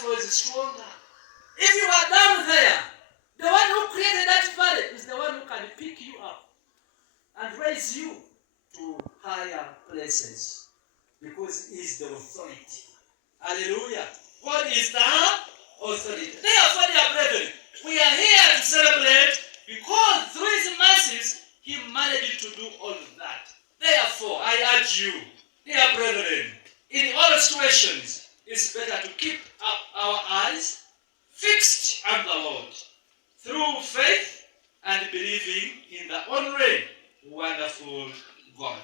therefore is stronger. If you are down there, the one who created that valley is the one who can pick you up and raise you to higher places because he is the authority. Hallelujah. God is the authority. Therefore, dear brethren, we are here to celebrate because through his mercies, he managed to do all of that. Therefore, I urge you, dear brethren, in all situations, it's better to keep up our eyes fixed on the Lord through faith and believing in the only wonderful God.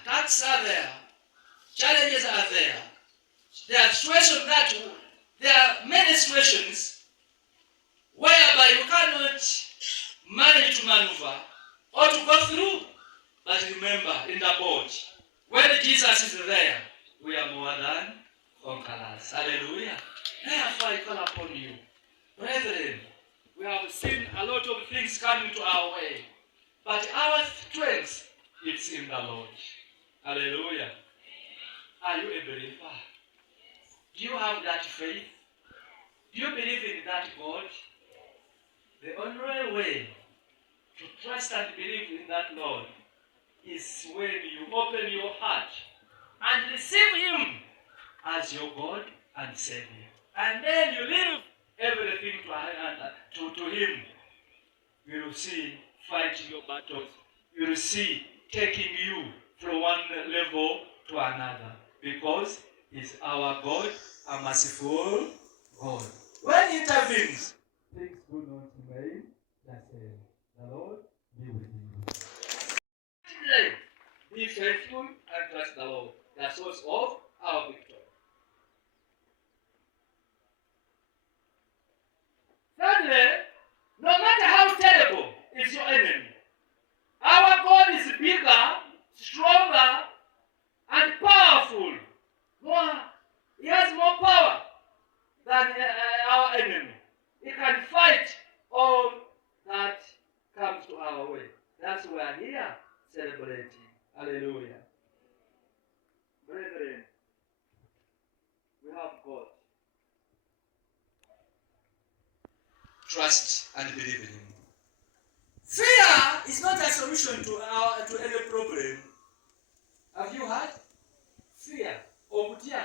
Attacks are there. Challenges are there. There are many situations whereby you cannot manage to maneuver or to go through. But remember, in the boat, when Jesus is there, we are more than conquerors. Hallelujah. Therefore, I call upon you, brethren. We have seen a lot of things coming to our way, but our strength is in the Lord. Hallelujah. Are you a believer? Do you have that faith? Do you believe in that God? The only way to trust and believe in that Lord is when you open your heart and receive him as your God and Savior. And then you leave everything to him. You will see fighting your battles. You will see taking you from one level to another. Because he's our God, a merciful God. When he intervenes, things do not remain the same. The Lord be with you. Be faithful and trust the Lord, the source of our victory. Thirdly, no matter how terrible is your enemy, our God is bigger, stronger, and powerful. He has more power than our enemy. He can fight all that comes to our way. That's why we are here celebrating. Hallelujah. Brethren, we have God. Trust and believe in him. Fear is not a solution to any problem. Have you heard? Fear. Obutya.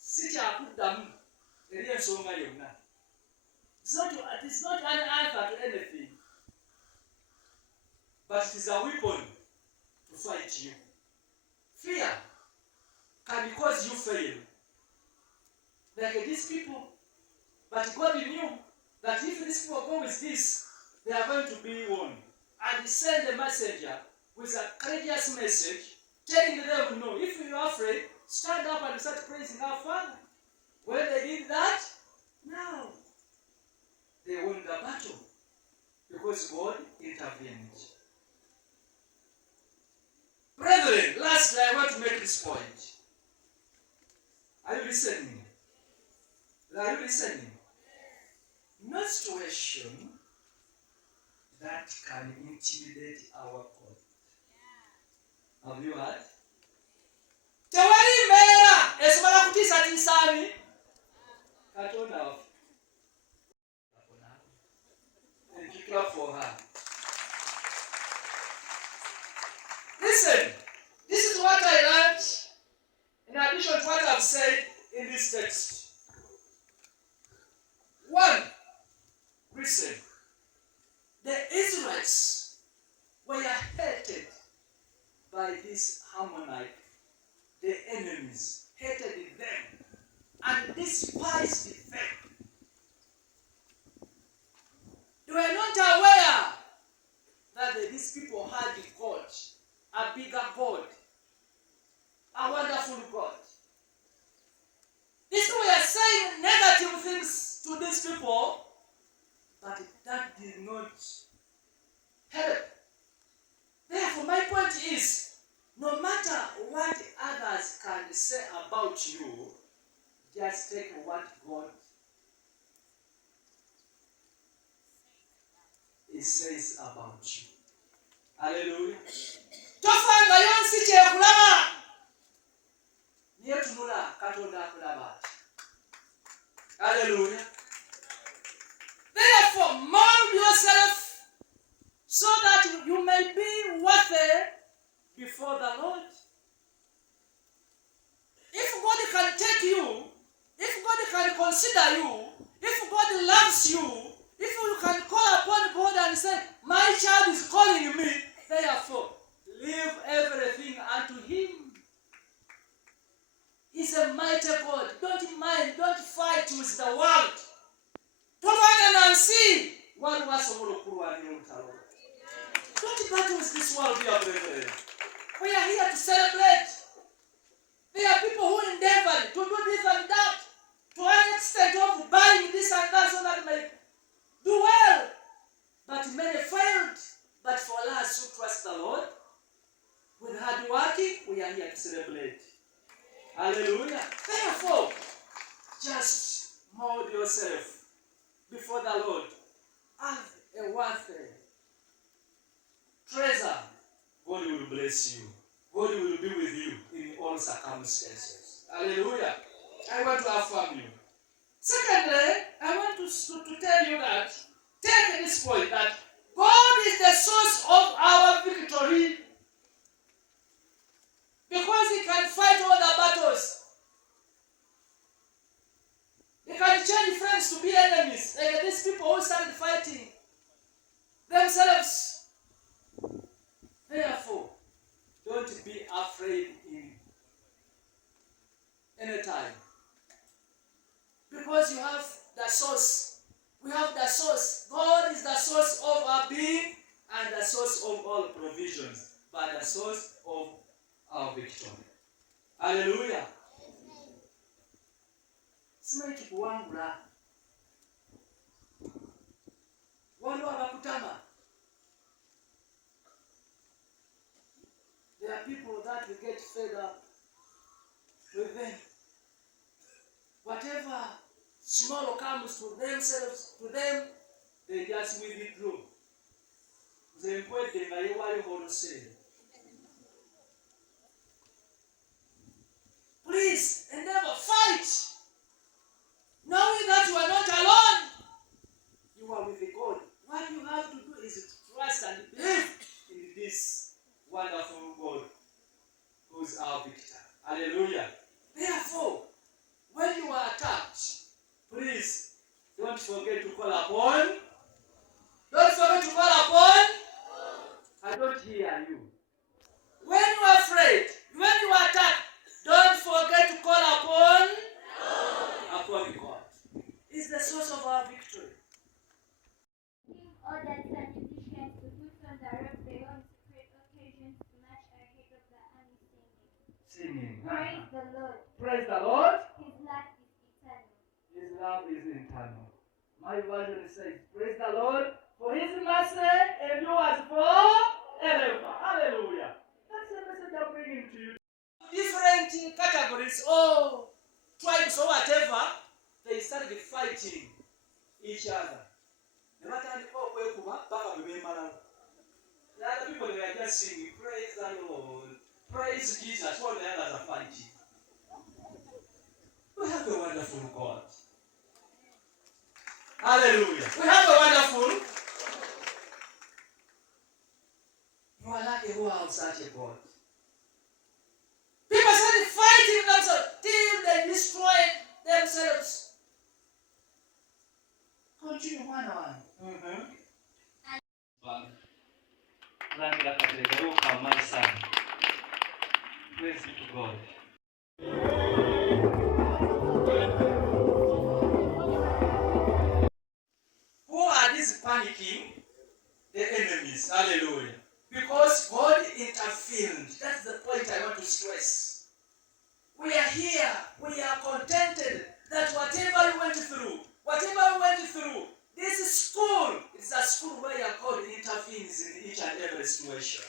Sikyakuddamu eri ensonga yonna. It is not an answer to anything. But it is a weapon to fight you. Fear can cause you fail. Like these people. But God knew that if these people go with this, they are going to be won. And he sent a messenger with a courageous message, telling them, no, if you are afraid, stand up and start praising our Father. When they did that, now they won the battle because God intervened. Brethren, lastly, I want to make this point. Are you listening? Are you listening? No situation that can intimidate our God. Have you heard? Tewali mbeera esobola kutiisatiisa ani? Katonda waffe. And you clap for her. Listen, this is what I learned in addition to what I've said in this text. One, listen, the Israelites were hated by this Ammonite. The enemies hated them and despised them. They were not aware that these people had a God, a bigger God, a wonderful God. These people were saying negative things to these people, but that did not help. Therefore, my point is, no matter what others can say about you, just take what God says about you. Hallelujah. Tofanga yonsi kyekulaba niye tunula Katonda akulaba ati. Hallelujah. Therefore, mold yourself so that you may be worthy before the Lord. If God can take you, if God can consider you, if God loves you, if you can call upon God and say, my child is calling me, therefore, leave everything unto Him. He's a mighty God. Don't mind, don't fight with the world. Don't see what was don't battle with this world, dear brethren. We are here to celebrate. There are people who endeavor to do this and that, to an extent of buying this and that so that they may do well. But many failed. But for us who trust the Lord, with hard working, we are here to celebrate. Hallelujah. Therefore, just mold yourself before the Lord as a worthy treasure. God will bless you. God will be with you in all circumstances. Hallelujah. I want to affirm you. Secondly, I want to tell you that, take this point, that God is the source of our victory. Because He can fight all the battles. He can change friends to be enemies. Like these people who started fighting themselves. Therefore, don't be afraid in any time. Because you have the source. We have the source. God is the source of our being and the source of all provisions, but the source of our victory. Hallelujah. Simanyi kikuwangula. Waliwo abakutama. There are people that will get fed up with them. Whatever small comes to themselves, to them, they just withdraw. Please, and never fight. Knowing that you are not alone, you are with God. What you have to do is to trust and believe in this wonderful God who is our victor. Hallelujah. Therefore, when you are attacked, please don't forget to call upon. Don't forget to call upon. I don't hear you. When you are afraid, when you are attacked, don't forget to call upon God. It's the source of our victory. Give orders and musicians to put on the rope they want to create occasions to march ahead of the army singing. Praise the Lord. Praise the Lord. His love is eternal. His love is eternal. My version says, praise the Lord, for His mercy endures forever. Hallelujah. That's the message I'm bringing to you. Different categories, tribes or whatever, they started fighting each other. The other people, they were just singing, praise the Lord, praise Jesus, while the others are fighting. We have a wonderful God. Hallelujah. We have a wonderful. You are lucky who have such a God. People started fighting themselves till they destroyed themselves. Continue one. My son. Praise be to God. Who are these panicking? The enemies. Hallelujah. Because God intervened. That's the point I want to stress. We are here. We are contented that whatever we went through, this school is a school where God intervenes in each and every situation.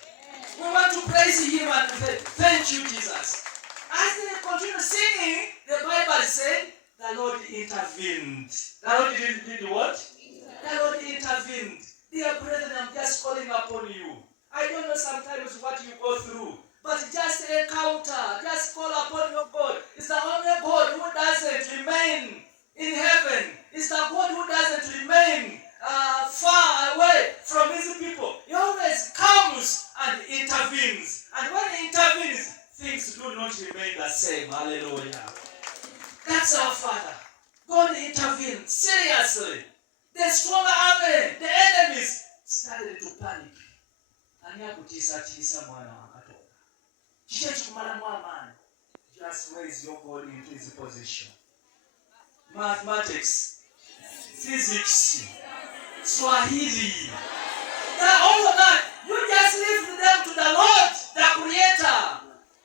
We want to praise Him and say, thank you, Jesus. As they continue singing, the Bible said, the Lord intervened. The Lord did what? The Lord intervened. Dear brethren, I'm just calling upon you. I don't know sometimes what you go through, but just encounter, just call upon your God. It's the only God who doesn't remain in heaven. It's the God who doesn't remain far away from his people. He always comes and intervenes. And when he intervenes, things do not remain the same. Hallelujah. That's our Father. God intervened seriously. The strong army, the enemies, started to panic. Ani akutiisa mwana wa Katonda. Kiki ekikumalamu amaanyi? Just raise your God into his position. Mathematics, physics, Swahili. All of that, you just leave them to the Lord, the Creator,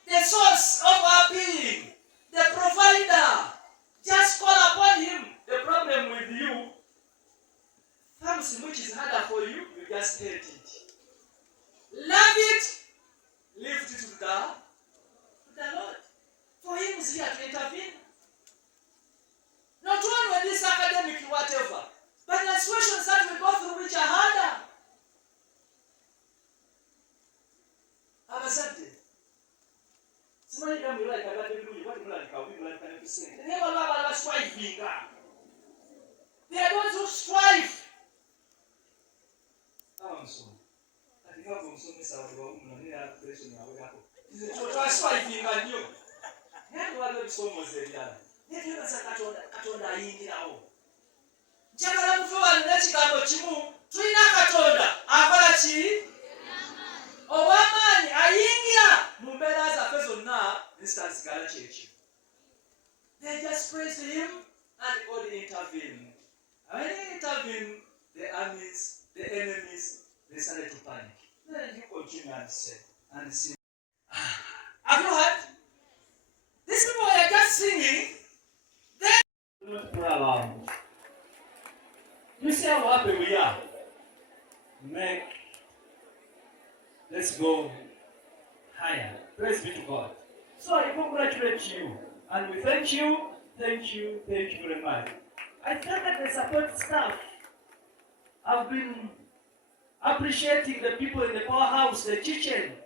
the source of our being, the provider. Just call upon him. The problem with you, something which is harder for you, you just hate it. Love it, lift it to the Lord. For him is here to intervene. Not only with this academic whatever, but the situations that we go through which are harder. Abasomesa. Somebody come here like I got to do what you like, how we like to say. They never love us striving. They are those who strive. So, I think I'm going to say, I'm going to have a question. Is it to try striving on you? Never want to so much there. Never want to Katonda ayingirawo. Njagala mufuwali n'ekigambo kimu tulina Katonda akola ki? Ow'amaanyi ayingira mu mbeera zaffe zonna n'ezitasigala kyekyo. They just praised him and God intervened. And when he intervened, the enemies, they started to panic. Then you continue and say, and sing. Have you heard? These people were just singing. Then do not pray aloud. You see how happy we are. Let's go higher. Praise be to God. So I congratulate you. And we thank you very much. I think that the support staff have been appreciating the people in the powerhouse, the kitchen.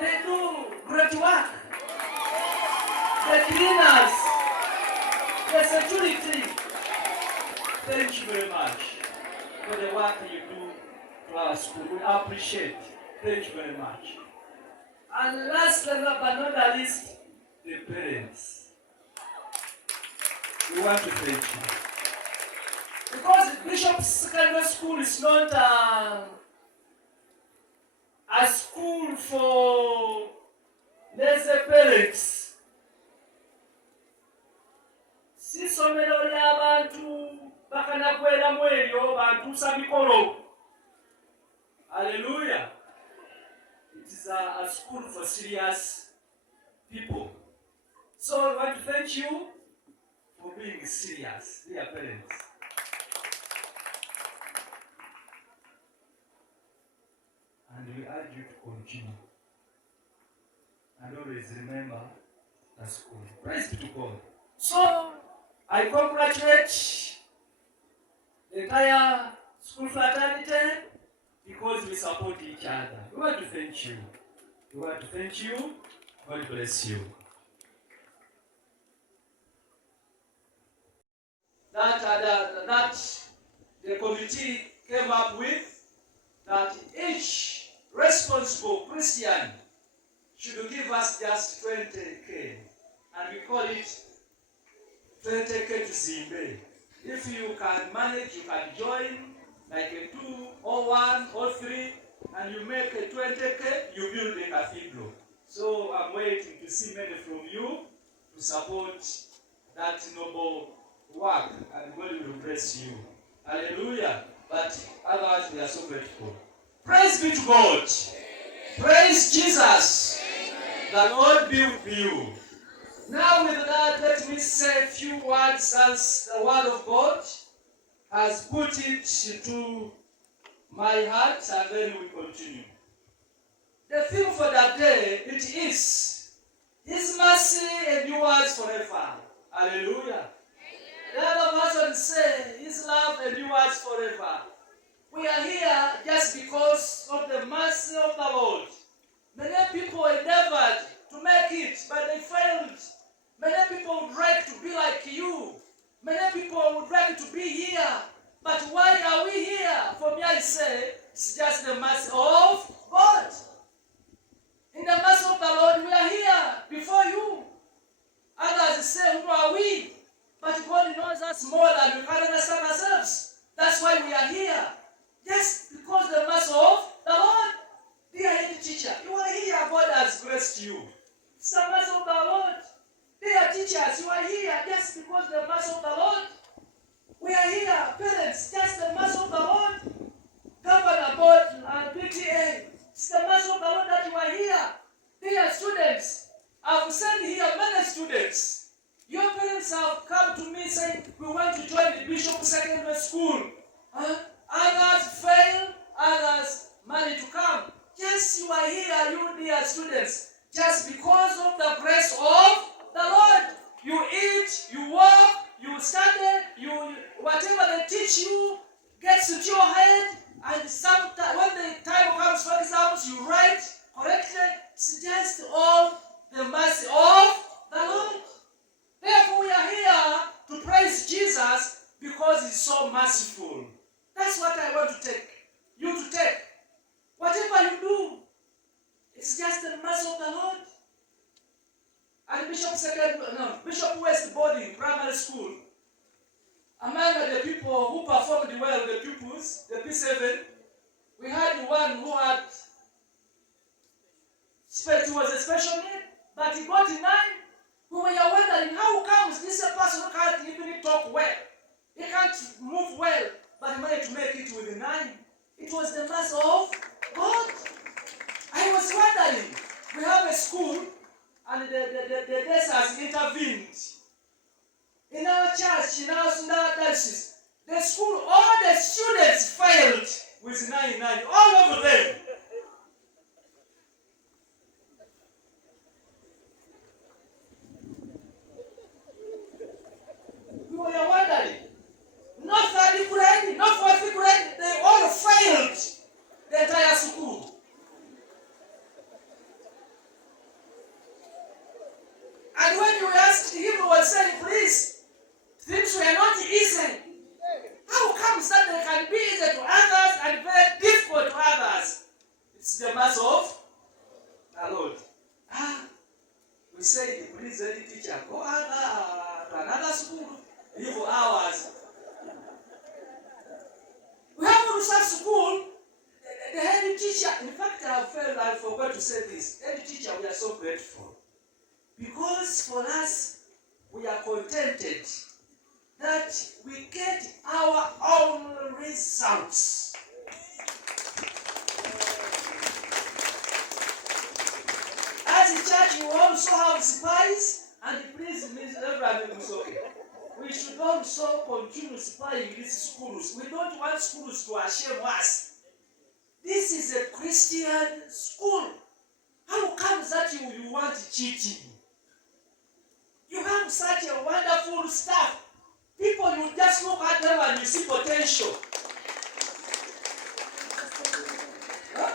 They do great work. The cleaners, the security. Thank you very much for the work you do to our school. We appreciate. Thank you very much. And last but not least, the parents. We want to thank you. Because Bishop's Secondary School is not a school for lazy parents. Si somero ly'abantu bakanagweramu eryo bantuusa mikolo. Hallelujah. It is a school for serious people. So I want to thank you for being serious, dear parents. And we urge you to continue. And always remember the school. Praise be to God. So, I congratulate the entire school fraternity because we support each other. We want to thank you. We want to thank you. God bless you. That the committee came up with, that each responsible Christian should give us just 20K. And we call it 20K to Zimbe. If you can manage, you can join like a 2 or 1 or 3, and you make a 20K, you build a cathedral. So I'm waiting to see many from you to support that noble work, and God will bless you. Hallelujah. But otherwise, we are so grateful. Praise be to God. Praise Jesus. The Lord be with you. Now with that, let me say a few words as the word of God has put it into my heart, and then we continue. The theme for that day, it is His mercy endures forever. Hallelujah. The other version say His love endures forever. We are here just because of the mercy of the Lord. Many people endeavored to make it, but they failed. Many people would like to be like you. Many people would like to be here. But why are we here? For me, I say, it's just the mercy of God. In the mercy of the Lord, we are here before you. Others say, who are we? But God knows us more than we can understand ourselves. That's why we are here. Just because the mercy of the Lord. Dear head teacher, you are here. God has graced you. It's the mercy of the Lord. Dear teachers, you are here just because the mercy of the Lord. We are here. Parents, just the mercy of the Lord. Governor, board, and PTA. It's the mercy of the Lord that you are here. Dear students, I've sent here many students. Your parents have come to me saying, we want to join the Bishop Secondary School. Others fail, others manage to come. Yes, you are here, you dear students, just because of the grace of the Lord. You eat, you walk, you study, whatever they teach you gets into your head, and sometimes when the time comes for exams, you write correctly. It's just all the mercy of the Lord. Therefore, we are here to praise Jesus because He's so merciful. That's what I want to take you to take. Whatever you do, it's just the mercy of the Lord. And Bishop West Boarding Primary School, among the people who performed well, the pupils, the P7, we had one who had, he was a special need, but he got 9. We were wondering, how comes this person who can't even talk well? He can't move well, but he managed to make it with 9. It was the mercy of God. I was wondering, we have a school, and the desk has intervened. In our church, in our diocese, the school, all the students failed with 9, all of them. We were wondering, no 3rd grade, no 4th grade, they all failed the entire school. And when you asked him, he was saying, please, things were not easy. How comes that they can be easy to others and very difficult to others? It's the mercy of the Lord. We say, please, any teacher, go to another school, live for hours. We have a research school, the head teacher, in fact, I forgot to say this. Head teacher, we are so grateful. Because for us, we are contented that we get our own results. As a church, we also have spies, and please, everyone is okay. We should also continue spying these schools. We don't want schools to shame us. This is a Christian school. How comes that you want cheating? You have such a wonderful staff. People, you just look at them and you see potential. Huh?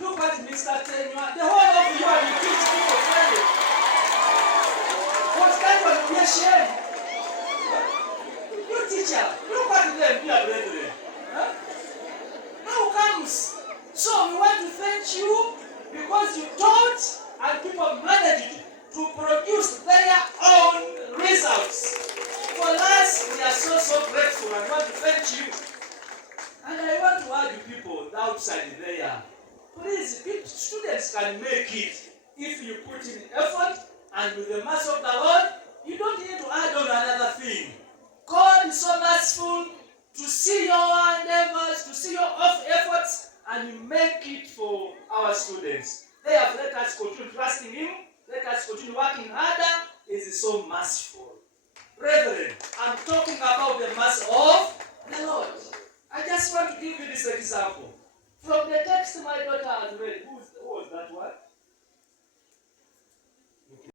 Look at Mr. Tenua. The whole of you and you teach people fairly. What's that going to be a shame? You teacher, look at them, dear brethren. Huh? How comes? So we want to thank you because you taught and people managed to produce their own results. For us, we are so grateful and want to thank you. And I want to urge people outside there, please, students can make it if you put in effort, and with the mercy of the Lord, you don't need to add on another thing. God is so merciful to see your endeavors, to see your efforts, and make it for our students. Therefore, let us continue trusting Him. Let us continue working harder. He is so merciful. Brethren, I'm talking about the mercy of the Lord. I just want to give you this example. From the text my daughter has read. Who was that one?